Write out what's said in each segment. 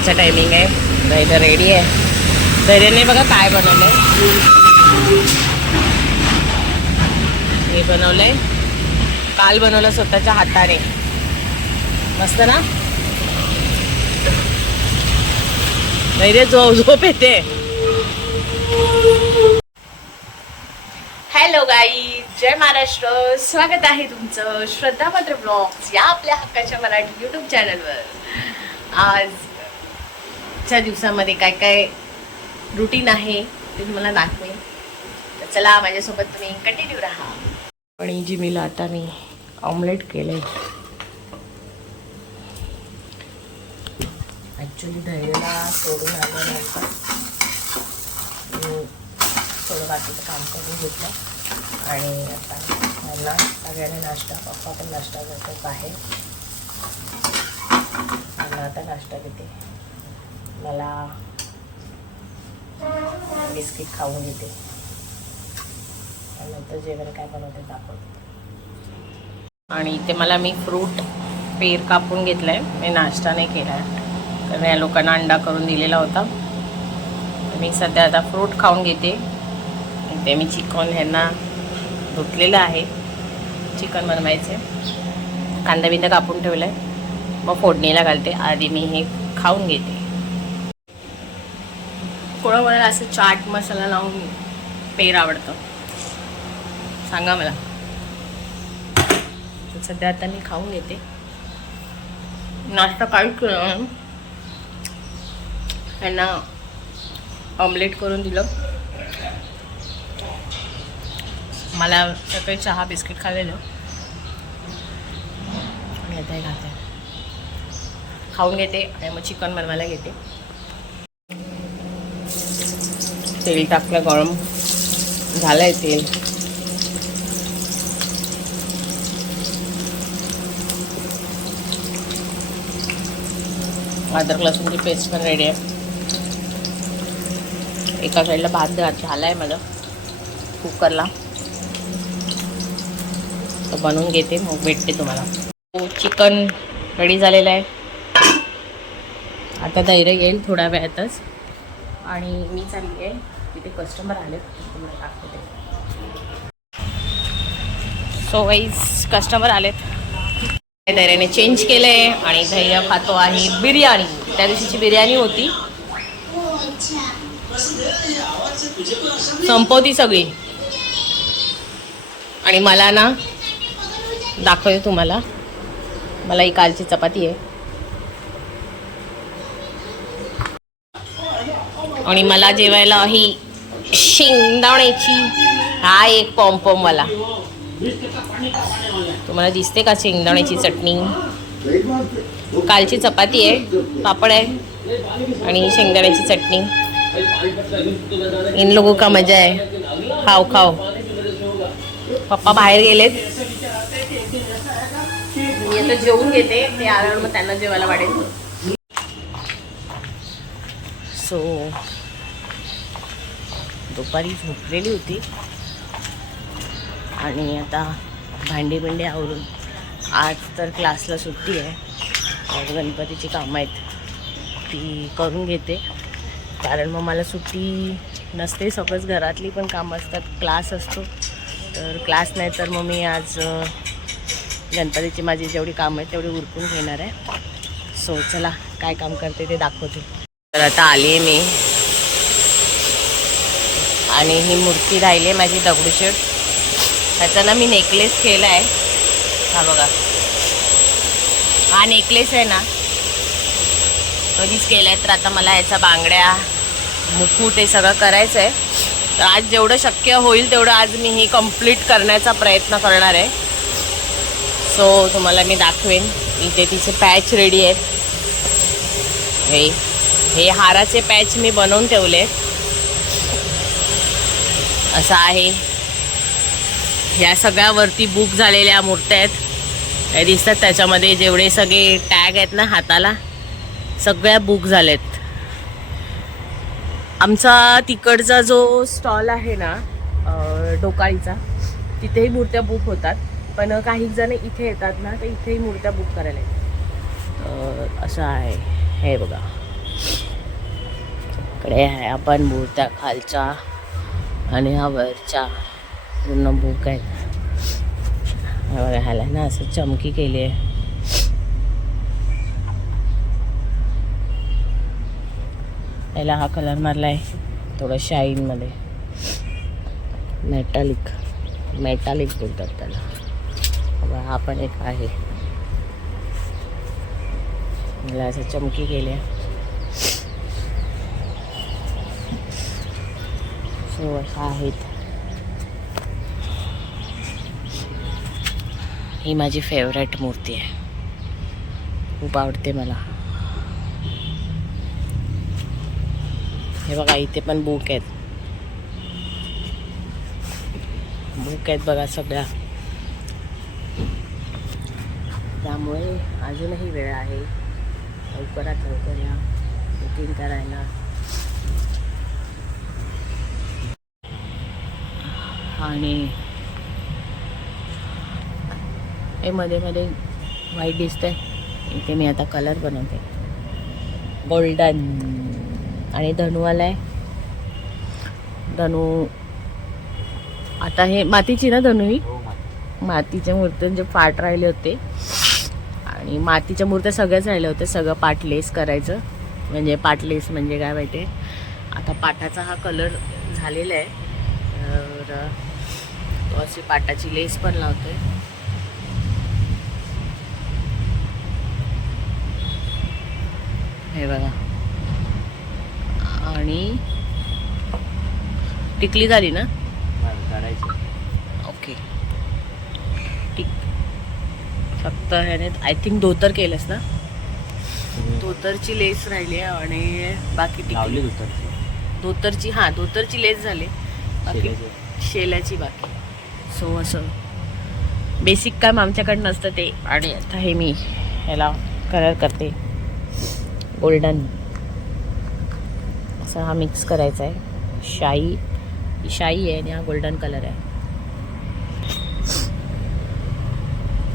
धैर्याचा जायचा टायमिंग आहे धैर्य रेडी आहे. धैर्याने बघा काय बनवलंय. हे बनवलंय. काल बनवलं स्वतःच्या हाताने. मस्त ना? धैर्य झोप झोप येते. हॅलो गाई जय महाराष्ट्र. स्वागत आहे तुमचं श्रद्धा मात्र ब्लॉग्स या आपल्या हक्काच्या मराठी यूट्यूब चॅनलवर आज आजच्या दिवसामध्ये काय काय रुटीन आहे ते तुम्हाला दाखवेन. तर चला माझ्यासोबत तुम्ही कंटिन्यू राहा. आणि जिमीला आता मी ऑमलेट केले ॲक्च्युली धैर्यला सोडून आल्यानंतर मी थोडं बाकीचं काम करून घेतलं. आणि आता त्यांना सगळ्यांनी नाश्ता पप्पा पण नाश्ता करतो बाहेर. त्यांना आता नाश्ता देते. मला बिस्किट खाऊन घेते नंतर जेवण काय बनवते दाखवते. आणि इथे मला मी फ्रूट पेर कापून घेतलाय. मी नाश्ता नाही केला आहे कारण या लोकांना अंडा करून दिलेला होता. तर मी सध्या आता फ्रूट खाऊन घेते. ते मी चिकन ह्यांना धुतलेलं आहे. चिकन बनवायचे कांदा बिंदा कापून ठेवला आहे मग फोडणीला घालते. आधी मी हे खाऊन घेते. कोणाकोणाला असं चाट मसाला लावून पेर आवडतं? सांगा मला. तर सध्या आता मी खाऊन घेते नाश्ता काहीच केला. त्यांना ऑमलेट करून दिलं. मला सकाळी चहा बिस्किट खाल्लेलं. आणि आता हे खाते. खाऊन घेते आणि मग चिकन बनवायला घेते. तेल टाकलं गरम झालंय तेल. अद्रक लसूणची पेस्ट पण रेडी आहे. एका साईडला भात झाला आहे माझं कुकरला तर बनवून घेते मग भेटते तुम्हाला. हो, चिकन रेडी झालेलं आहे. आता धैर्य येईल थोड्या वेळातच. आणि मी चालली आहे तिथे कस्टमर आले तुम्हाला दाखवते. सो वाईज कस्टमर आलेत. धैर्याने चेंज केलं आहे आणि धैर्य खातो आहे बिर्याणी. त्या दिवशीची बिर्याणी होती. संपवती सगळी. आणि मला ना दाखवते तुम्हाला. मला ही कालची चपाती आहे. आणि मला जेवायला ही शेंगदाण्याची हा एक पॉम्पॉम वाला. तुम्हाला दिसते का शेंगदाण्याची चटणी? कालची चपाती आहे पापड आहे आणि शेंगदाण्याची चटणी. इन लोगों का मजा आहे. खाव खाव पप्पा बाहेर गेलेत. मी आता जेवून घेते ते आल्यावर मग त्यांना जेवायला वाढेल. सो दुपारी झोपलेली होती. आणि आता भांडी बिंडी आवरून आज तर क्लासला सुट्टी आहे. आज गणपतीची कामं आहेत. ती करून घेते. कारण मग मला सुट्टी नसते सगळंच घरातली पण कामं असतात. क्लास असतो. तर क्लास नाही तर मग मी आज गणपतीची माझी जेवढी कामं आहेत तेवढी उरकून घेणार आहे. सो चला काय काम करते ते दाखवते. तर आता आली आहे मी. आणि ही मूर्ती राहिली आहे माझी दगडूशेठ ह्याचा ना मी नेकलेस केला आहे. हा बघा. हा नेकलेस आहे ना. कधीच केला आहे तर आता मला याचा बांगड्या मुकुट हे सगळं करायचं आहे तर आज जेवढं शक्य होईल तेवढं आज मी ही कंप्लीट करण्याचा प्रयत्न करणार आहे. सो तुम्हाला मी दाखवेन. इथे तिचे पॅच रेडी आहेत. हे हे हाराचे पॅच मी बनवून ठेवले असं आहे. ह्या सगळ्यावरती बुक झालेल्या मूर्त्या आहेत. हे दिसतात त्याच्यामध्ये जेवढे सगळे टॅग आहेत ना हाताला सगळ्या बुक झाल्यात. आमचा तिकडचा जो स्टॉल आहे ना डोकाळीचा तिथेही मूर्त्या बुक होतात. पण काही जण इथे येतात ना तर इथेही मूर्त्या बुक करायला येतात. असं आहे. हे बघा. इकडे आहे आपण मूर्त्या खालच्या. आणि हा वरच्या पूर्ण बुक आहे. हे बघा ह्याला ना असं चमकी केली आहे. याला हा कलर मारला आहे थोडं शाईनमध्ये मेटालिक मेटालिक बोलतात त्याला. हा पण एक आहे. मला असं चमकी केली आहे. अशा आहेत. ही माझी फेवरेट मूर्ती आहे. खूप आवडते मला. हे बघा इथे पण बुक आहेत. बुक आहेत बघा सगळ्या. त्यामुळे अजूनही वेळ आहे. लवकरात लवकर या. बुकिंग करायला. आणि हे मध्ये मध्ये व्हाईट दिसतंय. इथे मी आता कलर बनवते. गोल्डन आणि धनुवाला आहे. धनु आता हे मातीची ना धनु ही? मातीच्या मूर्त्यांचे पाठ राहिले होते. आणि मातीच्या मूर्त्या सगळ्याच राहिल्या होत्या सगळं पाटलेस करायचं. म्हणजे पाटलेस म्हणजे काय माहिती आता पाटाचा हा कलर झालेला आहे. तर तो अशी पाटाची लेस पण लावते हे बघा. आणि टिकली झाली ना? ओके. टिक. फक्त ह्याने आय थिंक धोतर केलंस ना? धोतरची लेस राहिली आहे आणि बाकी टिकली. धोतरची. हां धोतरची लेस झाली. बाकी शेल्याची बाकी. सो असं बेसिक काम आमच्याकडनं असतं ते. आणि आता हे मी ह्याला कलर करते. गोल्डन असा हा मिक्स करायचा आहे. शाई शाई आहे आणि हा गोल्डन कलर आहे.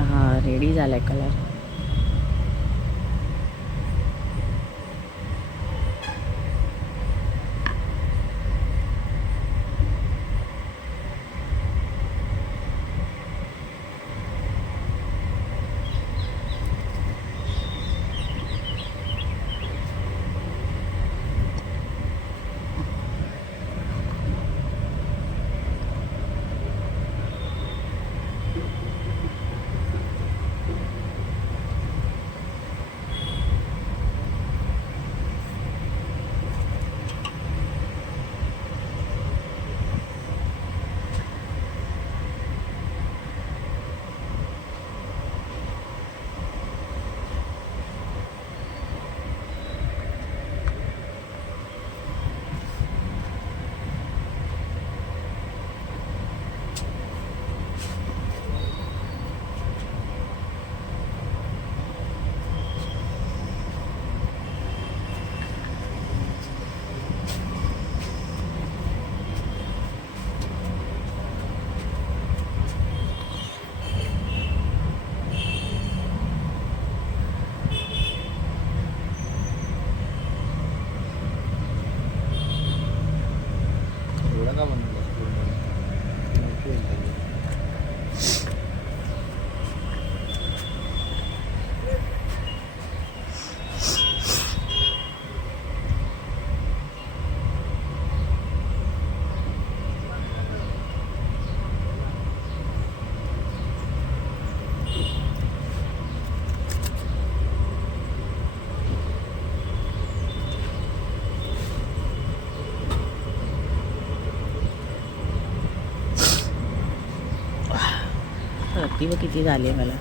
हा रेडी आहे कलर ती व किती झाली मला.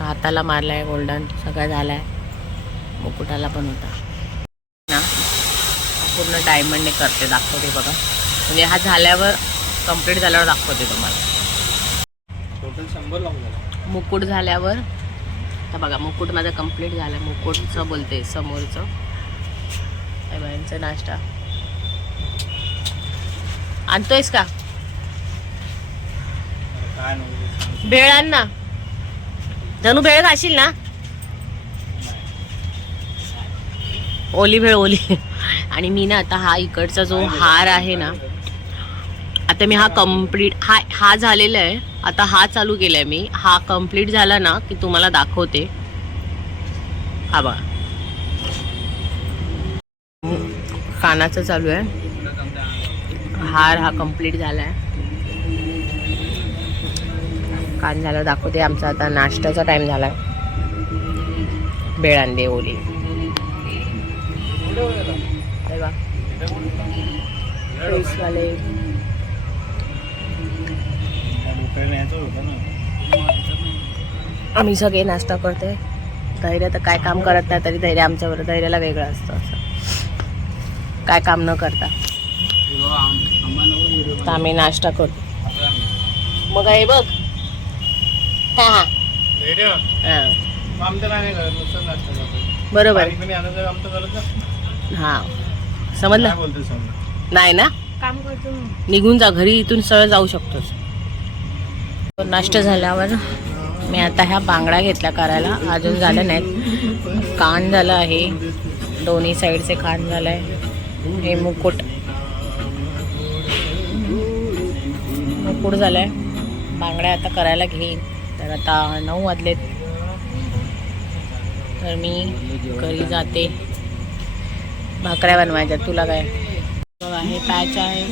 हाताला मारलाय गोल्डन सगळं झालाय. मुकुटाला पण होता. ना पूर्ण डायमंडने करते दाखवते बघा. म्हणजे हा झाल्यावर कंप्लीट झाल्यावर दाखवते तुम्हाला. मुकुट झाल्यावर तर बघा मुकुट माझा कंप्लीट झाला. मुकुटचं बोलते समोरचं. यांचा नाश्ता. आणतोयस का? भेळ आण ना. धनु भेळ खाशील ना? ओली भेळ ओली. आणि मी ना आता हा इकडचा जो हार आहे ना आता मी हा कंप्लीट हा हा झालेला आहे. आता हा चालू केलाय मी. हा कंप्लीट झाला ना की तुम्हाला दाखवते. हा बघा. कानाचं चालू आहे. हार हा कंप्लीट झाला आहे कान झालं दाखवते आमचा आता नाश्त्याचा टाईम झाला आहे बेळांदे ओली. आम्ही सगळे नाश्ता करतोय. धैर्य तर काय काम करत नाही तरी धैर्य आमच्यावर धैर्याला वेगळं असतं असं. काय काम न करता. तर आम्ही नाश्ता करतो मग हे बघ. हा हा. बरोबर. हा. समजलं? नाही ना? काम करतो निघून जा घरी इथून सरळ जाऊ शकतोस. नाश्ता झाल्यावर मी आता ह्या बांगड्या घेतल्या करायला. अजून झाल्या नाहीत कान झालं आहे. दोन्ही साईडचे कान झालं आहे हे मुकुट. मुकुट झालं आहे बांगड्या आता करायला घेईन. तर आता नऊ वाजलेत. तर मी घरी जाते. भाकऱ्या बनवायच्या तुला काय? बघा हे पॅच आहे.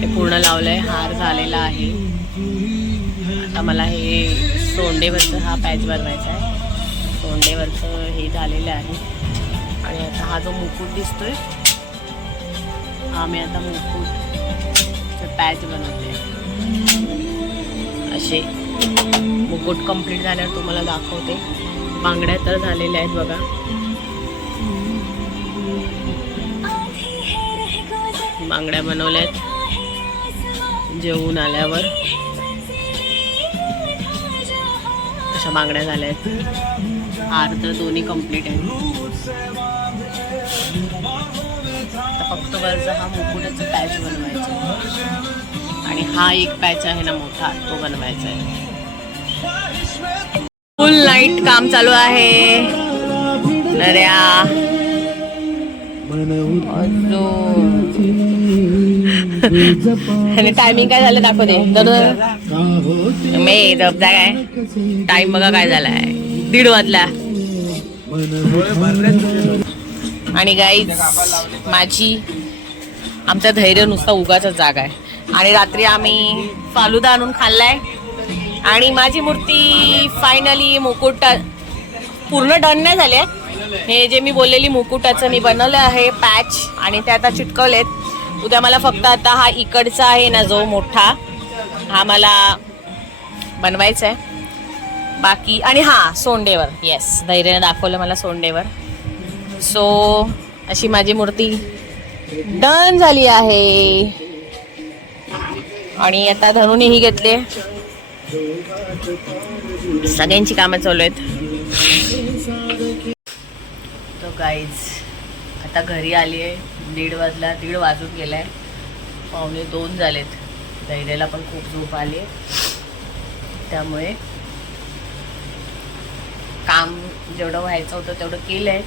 हे पूर्ण लावलंय. हार झालेला आहे. आता मला हे सोंडेवरचं हा पॅच बनवायचा आहे. सोंडेवरचं हे झालेलं आहे. आणि आता हा जो मुकुट दिसतोय हा मी आता मुकुट पॅच बनवते. असे मुकुट कंप्लीट झाल्यावर तुम्हाला दाखवते. बांगड्या तर झालेल्या आहेत बघा. बांगड्या बनवल्या आहेत जेवून आल्यावर. अशा बांगड्या झाल्या आहेत हार तर दोन्ही कंप्लीट आहेत. फक्त वरचा हा मुकुटाचा पॅच बनवायचा. आणि हा एक पॅच आहे ना मोठा तो बनवायचा आहे. फुल नाईट काम चालू आहे. नऱ्या. आणि टायमिंग काय झालं दाखवते दर मे दबदा काय? टाइम बघा काय झालाय. दीड वाजला. आणि गाईज माझी आमचा धैर्य नुसता उगाचा जागा आहे. आणि रात्री आम्ही फालुदा आणून खाल्लाय. आणि माझी मूर्ती फायनली मुकुट पूर्ण डन नाही झाले हे जे मी बोललेली मुकुटाचं मी बनवलं आहे पॅच आणि ते आता चिटकवलेत. उद्या मला फक्त आता हा इकडचा आहे ना जो मोठा हा मला बनवायचा आहे. बाकी आणि हां सोंडेवर. येस धैर्याने दाखवलं मला सोंडेवर. सो अशी माझी मूर्ती डन झाली आहे. आणि आता धनुनेही घेतले. सगळ्यांची कामं चालू आहेत. तो गाईज आता घरी आली आहे. दीड वाजला दीड वाजून गेलाय. पाहुणे दोन झालेत. दैरेला पण खूप झोप आली त्यामुळे काम जेवढं व्हायचं होतं तेवढं केलं आहे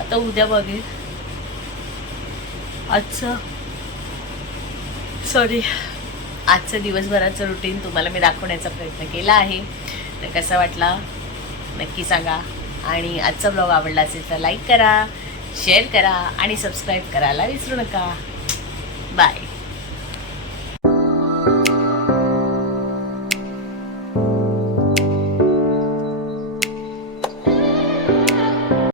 आता उद्या बघेल आजचं सॉरी आजचं दिवसभराचं रुटीन तुम्हाला मी दाखवण्याचा प्रयत्न केला आहे. तर कसा वाटला? नक्की सांगा. आणि आजचा ब्लॉग आवडला असेल तर लाईक करा शेअर करा आणि सबस्क्राईब करायला विसरू नका. बाय